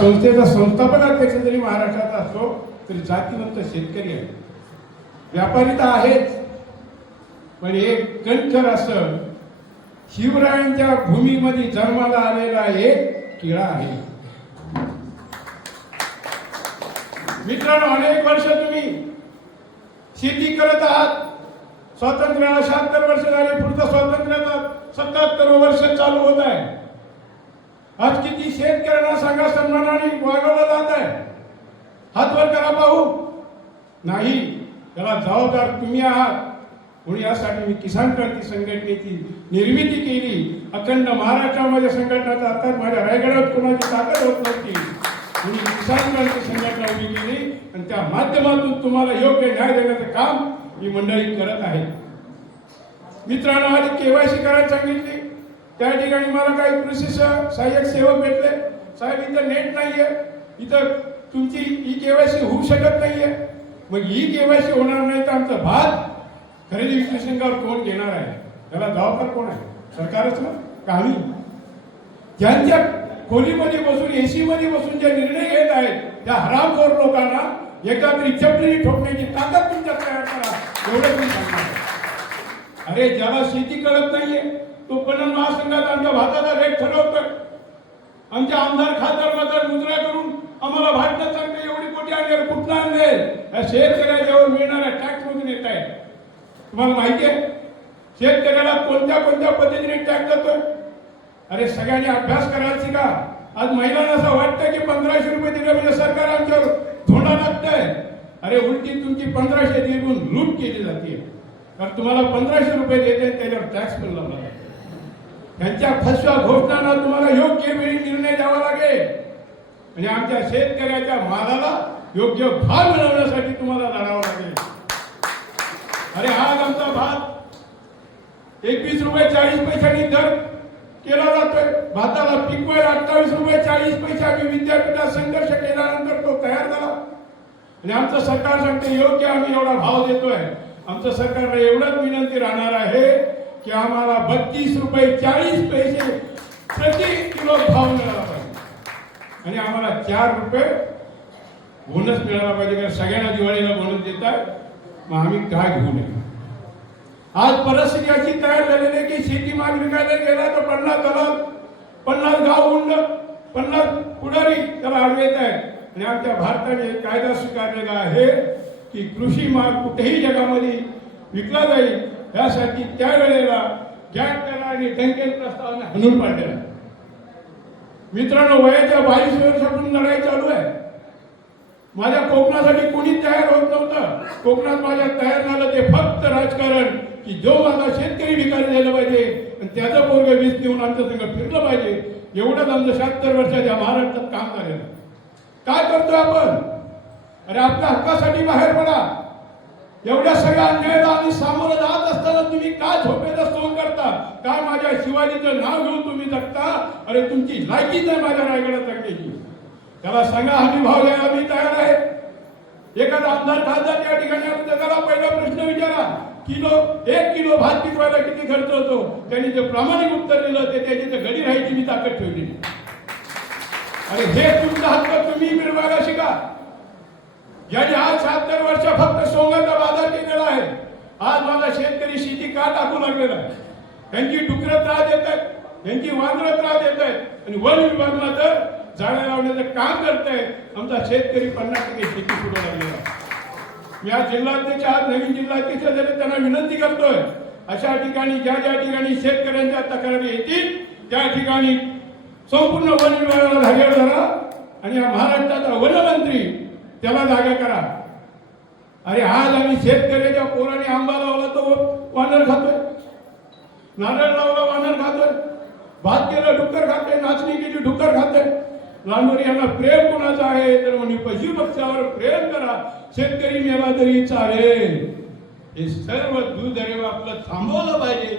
संस्थेचा संस्थापक अध्यक्ष जरी महाराष्ट्राचा असतो तरी जातीवंत शेतकरी आहे. व्यापारी तर आहेच, पण एक कणखर असं शिवरायांच्या भूमीमध्ये जन्माला आलेला एक किळा आहे. मित्रांनो, अनेक वर्ष तुम्ही शेती करत आहात. स्वातंत्र्याला 76 वर्ष झाले, पुढचं स्वातंत्र्याला 77 वर्ष चालू होत आहे. आज किती शेतकऱ्यांना सांगा सन्मानाने वागवलं जात आहे. हात वर करा पाहू. नाही, त्याला जबाबदार तुम्ही आहात. म्हणून यासाठी मी किसान क्रांती संघटनेची निर्मिती केली. अखंड महाराष्ट्रामध्ये संघटनाचा आता माझ्या रायगडात कोणाची ताकद होत नव्हती. मी किसान क्रांती संघटना उभी केली आणि त्या माध्यमातून तुम्हाला योग्य न्याय देण्याचं काम ही मंडळी करत आहे. मित्रांनो, आज केवायसी करायला सांगितली. त्या ठिकाणी मला काही कृषी सहाय्यक सेवक भेटले. साहेब, इथं नेट नाहीये, इथं तुमची ई केवायसी होऊ शकत नाहीये. मग ई केवायसी होणार नाही तर आमचं भात खरेदी विक्री संघावर कोण घेणार आहे? त्याला जबाबदार कोण आहे? सरकारच ना का आम्ही? ज्यांच्या खोलीमध्ये बसून एसी मध्ये बसून जे निर्णय घेत आहेत त्या हरामखोर लोकांना एका तरी चपलीने ठोकण्याची ताकद तुमच्या तयार करा, एवढं तुम्ही सांगणार. अरे, ज्याला शेती कळत नाहीये तो पणन महासंघात आमच्या भाताचा रेट ठरवतोय. आमच्या आमदार खासदार मात्र मुद्रा करून आम्हाला भाजपा सांगते एवढी कोटी आणले, कुठं आणले? या शेतकऱ्याच्यावर मिळणाऱ्या टॅक्स मधून येत आहे. तुम्हाला माहिती आहे शेतकऱ्याला कोणत्या कोणत्या पद्धतीने टॅक्स जातोय? अरे, सगळ्यांनी अभ्यास करायला शिका. आज महिलांना असं वाटतं की 1500 रुपये दिले म्हणजे सरकार आमच्यावर धोंडा लागतंय. अरे, उलटी तुमची 1500 देऊन लूट केली जाते. कारण तुम्हाला 1500 रुपये देते त्याच्यावर टॅक्स पण लावला जातो. त्यांच्या फसव्या घोषणांना तुम्हाला योग्य वेळी निर्णय द्यावा लागेल आणि आमच्या शेतकऱ्याच्या मालाला योग्य भाव मिळवण्यासाठी तुम्हाला लढावं लागेल. अरे, आज आमचा भात 21 रुपये 40 पैशांनी दर केला जातोय. भाताला पिकवायला 28 रुपये 40 पैसे आम्ही विद्यापीठात संघर्ष केल्यानंतर तो तयार झाला आणि आमचं सरकार सांगते योग्य आम्ही एवढा भाव देतोय. आमचं सरकारला एवढंच विनंती राहणार आहे की आम्हाला 32 रुपये 40 पैसे प्रति किलो भाव मिळाला पाहिजे आणि आम्हाला 4 रुपये बोनस मिळाला पाहिजे. कारण सगळ्यांना दिवाळीला बोनस देतात, मग आम्ही काय घेऊ नये? आज परिस्थिती अशी तयार झालेली आहे की शेतीमाल विकायला गेला तर 50 दलाल, 50 गाव उंड, 50 पुढारी त्याला अडवत आहेत. आणि आमच्या भारताने एक कायदा स्वीकारलेला आहे की कृषी माल कुठेही जगामध्ये विकला जाईल यासाठी त्यावेळेला गॅट आणि टँकेल प्रस्तावाने हाणून पाडलेला. मित्रांनो, वयाच्या 22 वर्षापासून लढाई चालू आहे. माझ्या कोकणासाठी कोणी तयार होत नव्हतं. कोकणात माझ्या तयार झालं ते फक्त राजकारण की जो माझा शेतकरी भिकारी झाला पाहिजे आणि त्याचं पोरग वीज देऊन आमच्या संघ फिरलं पाहिजे. एवढंच आमचं 76 वर्षाच्या महाराष्ट्रात काम झालेलं. काय करतोय आपण? अरे, आपल्या हक्कासाठी बाहेर पडा. एवढ्या सगळ्या अन्यायाला आम्ही सामोरं जात असताना तुम्ही काय झोपेचा सोंग करता? काय माझ्या शिवाजीचं नाव घेऊन तुम्ही जगता? अरे, तुमची लायकीच नाही माझ्या रायगडात जगण्याची. त्याला सांगा हमी भाव द्यायला मी तयार आहे. एखादा आमदार खासदार त्या ठिकाणी त्याला पहिला प्रश्न विचारा, 1 किलो भात पिकवायला किती खर्च होतो? त्यांनी जे प्रामाणिक उत्तर दिलं ते त्याची घडी राहायची मी ताकद ठेवली. अरे, हे तुमचा हक्क तुम्ही मिळवायला शिका. यांनी आज 76 वर्ष फक्त सोंगाचा बाजार केलेला आहे. आज माझा शेतकरी शेती का टाकू लागलेला आहे? त्यांची डुकरं त्रास देत आहेत, त्यांची वांद्र त्रास देत आहेत आणि वन विभाग मात्र झाडं लावण्याचं काम करत आहे. आमचा शेतकरी 50% शेती सुरू लागलेला आहे. मी आज जिल्हाध्यक्ष, आज नवीन जिल्हाध्यक्ष झाले, त्यांना विनंती करतोय अशा ठिकाणी ज्या ठिकाणी शेतकऱ्यांच्या तक्रारी येतील त्या ठिकाणी संपूर्ण वन विभागाला धाग्यावर धरा आणि या महाराष्ट्राचा वनमंत्री त्याला जागा करा. अरे, आज आम्ही शेतकऱ्याच्या पोराने आंबा लावला तो वानर खातोय, नारळ लावला वानर खातोय, भात केलं डुक्कर खातोय, नाचणी केली डुक्कर खातोय. लहानमुली यांना प्रेम कोणाचं आहे तर म्हणजे पशु पक्षावर प्रेम करा. शेतकरी मेला तरी चालेल. हे सर्व दुर्दैव आपलं थांबवलं पाहिजे.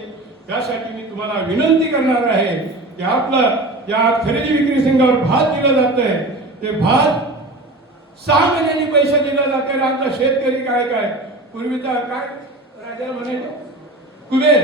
त्यासाठी मी तुम्हाला विनंती करणार आहे की आपलं या खरेदी विक्री संघावर भात दिलं जात आहे ते भात 6 महिन्यांनी पैसे दिला जाते. आमचा शेतकरी काय पूर्वीचा काय राजा म्हणायचं कुबेर,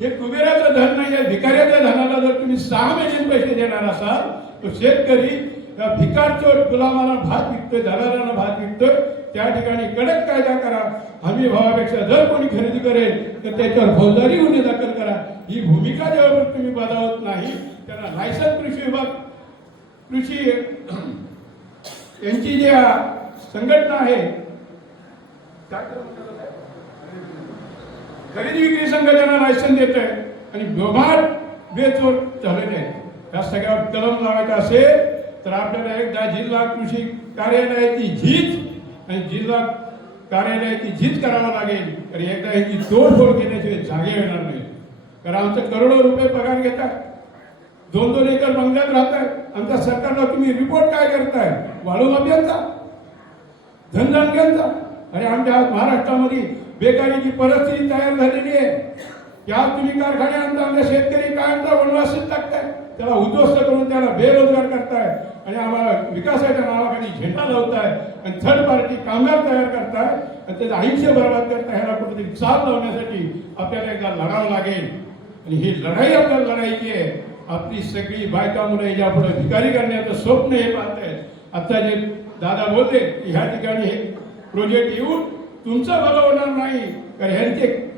हे कुबेराचं धन नाही आहे. भिकाऱ्याच्या धनाला जर तुम्ही 6 महिन्यांनी पैसे देणार असाल तर शेतकरी त्या भिकारचोर गुलामाला भात विकतोय, दलालांना भात विकतोय, त्या ठिकाणी कडक कायदा करा. हमी भावापेक्षा जर कोणी खरेदी करेल तर त्याच्यावर फौजदारी गुन्हे दाखल करा. ही भूमिका जेव्हा तुम्ही बजावत नाही त्यांना लायसन्स कृषी विभाग कृषी यांची जी संघटना आहे खरेदी विक्री संघ त्यांना लायसन्स देत आहे आणि बेमार बेचोर झालेले आहे. या सगळ्यावर कलम लावायचा असेल तर आपल्याला एकदा जिल्हा कृषी कार्यालयाची झीज आणि जिल्हा कार्यालयाची झीज करावं लागेल. तर एकदा ह्याची तोडफोड केल्याशिवाय जागे येणार नाही. कारण आमचं करोडो रुपये पगार घेतात, 2-2 एकर बंगल्यात राहताय. आमच्या सरकारला तुम्ही रिपोर्ट काय करताय? वाळू माफियांचा, धनदानग्यांचा. अरे आमच्या महाराष्ट्रामध्ये बेकारीची परिस्थिती तयार झालेली आहे. या तुम्ही कारखाने आणता, आमच्या शेतकरी काय आणता वनवासीत टाकताय, त्याला उद्ध्वस्त करून त्याला बेरोजगार करताय आणि आम्हाला विकासाच्या नावाखाली झेंडा लावताय आणि थर्ड पार्टी कामगार तयार करताय आणि त्याचं आयुष्य बर्बाद करताय. ह्याला कुठेतरी चाल लावण्यासाठी आपल्याला एकदा लढावं लागेल आणि ही लढाई आपल्याला लढायची आहे. आपली सगळी बायका मुलं याच्या पुढे भिकारी करण्याचं स्वप्न हे पाहतायत. आता जे दादा बोलले की ह्या ठिकाणी हे प्रोजेक्ट येऊन तुमचं भलं होणार नाही, कारण ह्यांचे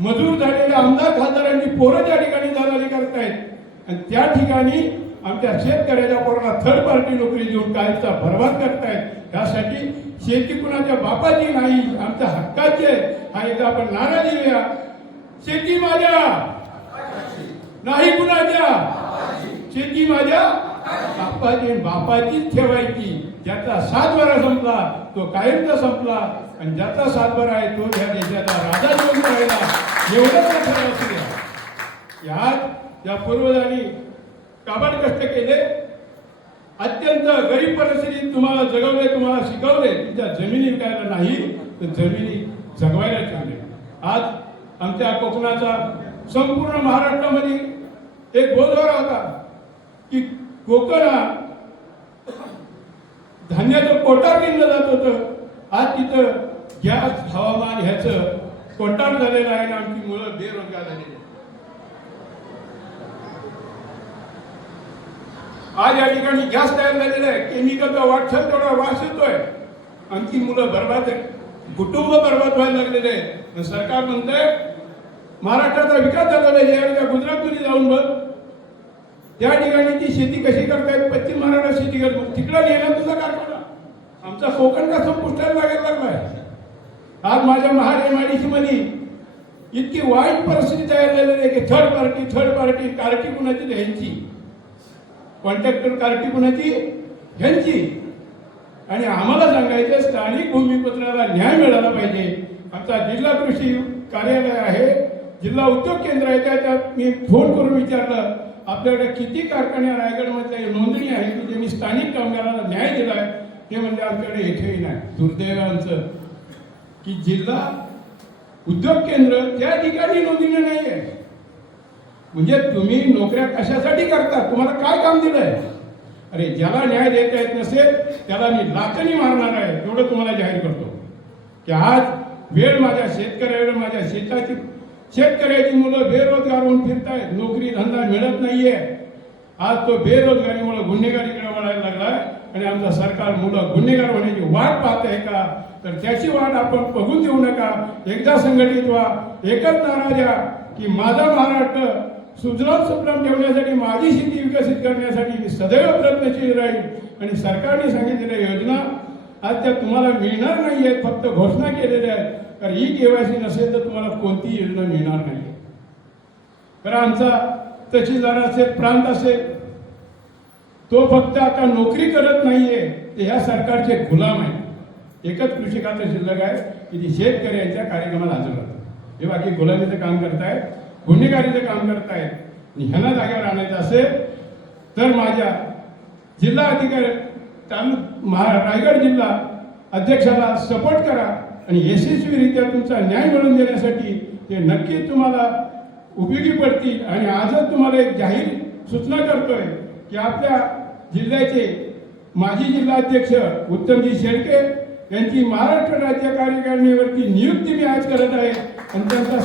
मजूर झालेल्या आमदार खासदारांची पोरं त्या ठिकाणी दलाली करतायत आणि त्या ठिकाणी आमच्या शेतकऱ्याच्या पोराला थर्ड पार्टी नोकरी देऊन कायचा बर्बाद करतायत. त्यासाठी शेती कुणाच्या बापाची नाही, आमच्या हक्काची आहे. हा एकदा आपण नारा देऊया. शेती माझ्या नाही कुणाच्या, शेती माझ्या बापाची, बापाचीच ठेवायची. ज्याचा 7 बारा संपला तो कायमचा संपला आणि ज्याचा 7 बारा आहे तो या देशाचा राजा बनून राहिला. एवढंच लक्षात असू द्या. यात या पूर्वजांनी काबाड कष्ट केले, अत्यंत गरीब परिस्थितीत तुम्हाला जगवले, तुम्हाला शिकवले. तुमच्या जमिनी विकायला नाही तर जमिनी जगवायला ठेवले. आज आमच्या कोकणाचा संपूर्ण महाराष्ट्रामध्ये एक बोलवारा होता की कोकण धान्याचं कोटार घेतलं जात होतं. आज तिथं गॅस हवामान ह्याचं कोटार झालेलं आहे आणि आमची मुलं बेरोजगार झालेली. आज या ठिकाणी गॅस तयार झालेला आहे, केमिकलचा वाटचाल तेवढा वास येतोय. आमची मुलं बर्बाद आहे, कुटुंब बर्बाद व्हायला लागलेले आहे. सरकार म्हणतंय महाराष्ट्राचा विकास झाला पाहिजे. गुजरातमध्ये जाऊन बघ, त्या ठिकाणी ती शेती कशी करतायत. पश्चिम महाराष्ट्रात शेती करतो, तिकडं नेला तुझा कारखाना. आमचा कोकण का संपुष्टाला लागायला लागलाय. आज माझ्या महार MIDC मध्ये इतकी वाईट परिस्थिती तयार झालेली आहे की थर्ड पार्टी कार्टी कुणाची ह्यांची, कॉन्ट्रॅक्टर कार्टी कुणाची ह्यांची. आणि आम्हाला सांगायचं स्थानिक भूमिपुत्राला न्याय मिळाला पाहिजे. आमचा जिल्हा कृषी कार्यालय आहे, जिल्हा उद्योग केंद्र आहे. त्याच्यात मी फोन करून विचारलं आपल्याकडे किती कारखाने रायगडमध्ये नोंदणी आहे की ज्यांनी स्थानिक कामगाराला न्याय दिलाय. ते म्हणजे आमच्याकडे एकही नाही. दुर्दैवांचं की जिल्हा उद्योग केंद्र त्या ठिकाणी नोंदणी नाही आहे. म्हणजे तुम्ही नोकऱ्या कशासाठी करता, तुम्हाला काय काम दिलंय? अरे ज्याला न्याय देता येत नसेल त्याला मी लाचणी मारणार आहे एवढं तुम्हाला जाहीर करतो. की आज वेळ माझ्या शेतकऱ्यावर, माझ्या शेतकऱ्याची मुलं बेरोजगार होऊन फिरतायत, नोकरी धंदा मिळत नाहीये. आज तो बेरोजगारीमुळे गुन्हेगारीकडे वळायला लागलाय आणि आमचं सरकार मुलं गुन्हेगार होण्याची वाट पाहत आहे का? तर त्याची वाट आपण बघून देऊ नका. एकदा संघटित व्हा, एकच नारा द्या की माझा महाराष्ट्र सुजलाम सुफलाम ठेवण्यासाठी, माझी शेती विकसित करण्यासाठी मी सदैव प्रयत्नशील राहील. आणि सरकारने सांगितलेल्या योजना आज त्या तुम्हाला मिळणार नाही आहेत, फक्त घोषणा केलेल्या आहेत. तर ही KYC नसेल तर तुम्हाला कोणतीही योजना मिळणार नाही. तर आमचा तहसीलदार असेल, प्रांत असेल, तो फक्त आता नोकरी करत नाहीये, ते ह्या सरकारचे गुलाम आहे. एकच कृषी खातं शिल्लक आहे की ती शेतकऱ्यांच्या कार्यक्रमाला हजर राहतात. हे बाकी गुलामीचं काम करतायत, गुन्हेगारीचं काम करतायत. आणि ह्यांना जागेवर आणायचं असेल तर माझ्या जिल्हा अधिकारी रायगड जिल्हा अध्यक्षाला सपोर्ट करा आणि यशस्वीरित्या तुमचा न्याय मिळवून देण्यासाठी ते नक्कीच तुम्हाला उपयोगी पडतील. आणि आजच तुम्हाला एक जाहीर सूचना करतोय की आपल्या जिल्ह्याचे माजी जिल्हाध्यक्ष उत्तमजी शेळके यांची महाराष्ट्र राज्य कार्यकारिणीवरती नियुक्ती मी आज करत आहे आणि त्यांचा